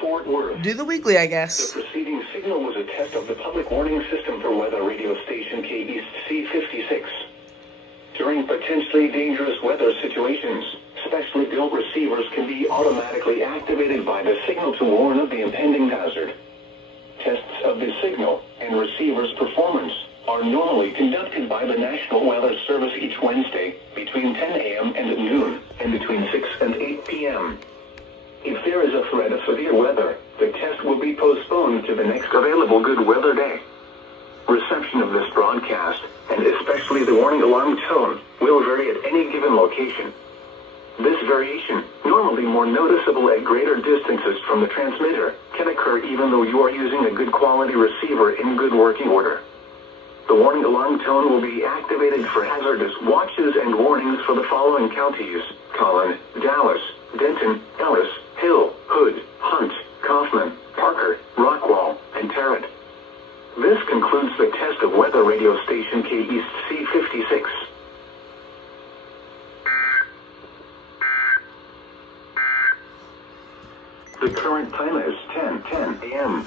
Fort Worth. Do the weekly, I The guess. preceding signal was a test of the public warning system for weather radio station K-East C56. During potentially dangerous weather situations, specially built receivers can be automatically activated by the signal to warn of the impending hazard. Tests of the signal and receiver's performance are normally conducted by the National Weather Service each Wednesday between 10 a.m. and noon and between 6 and 8 p.m. If there is a threat of severe weather, the test will be postponed to the next available good weather day. Reception of this broadcast, and especially the warning alarm tone, will vary at any given location. This variation, normally more noticeable at greater distances from the transmitter, can occur even though you are using a good quality receiver in good working order. The warning alarm tone will be activated for hazardous watches and warnings for the following counties: Collin, Dallas, Denton, Ellis, Hill, Hood, Hunt, Kaufman, Parker, Rockwall, and Tarrant. This concludes the test of weather radio station K-East C56. The current time is 10:10 a.m.